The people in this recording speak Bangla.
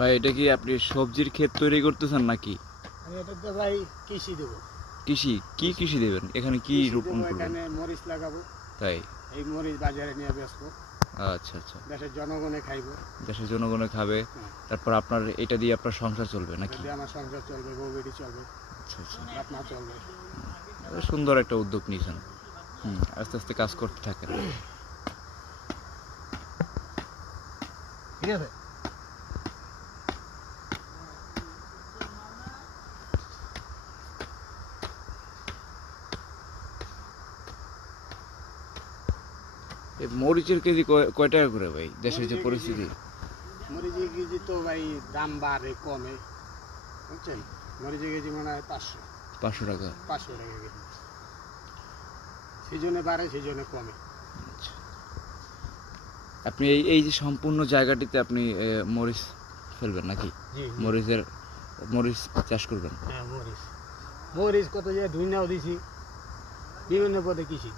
ভাই এটা কি আপনি সবজির ক্ষেত তৈরি করতেছেন নাকি? আমি এটাতে ভাই কৃষি দেবো। কৃষি কি কৃষি দেবেন? এখানে কি কৃষি রোপণ দেবো, করবেন? এখানে মরিচ লাগাবো। তাই? এই মরিচ বাজারে নিয়ে বেচবো, আচ্ছা আচ্ছা। দেশের জনগণে খাইবো। দেশের জনগণে খাবে, হ্যাঁ, তারপর আপনার এটা দিয়ে আপনার সংসার চলবে এটা নাকি? দিয়ে আমার সংসার চলবে, বউ বেটি চলবে, আচ্ছা আচ্ছা। বাপ মা চলবে। সুন্দর একটা উদ্যোগ নিয়েছেন। আস্তে আস্তে কাজ করতে থাকেন। ঠিক আছে। এই মরিচের কেজি কয় টাকা করে ভাই? দেশের যে মরিচের পরিস্থিতি। মরিচের কেজি তো ভাই দাম বাড়ে কমে, বুঝছেন? মরিচের কেজি মনে হয় 500 টাকা। 500 টাকা কেজি। সিজনে বাড়ে, সিজনে কমে। আচ্ছা। আপনি এই এই যে সম্পূর্ণ জায়গাটিতে আপনি মরিচ ফেলবেন নাকি? জি, জি। মরিচ চাষ করবেন? হ্যাঁ, মরিচ কত জায়গায় ধুইনাও দিছি, বিভিন্ন পদে কৃষি।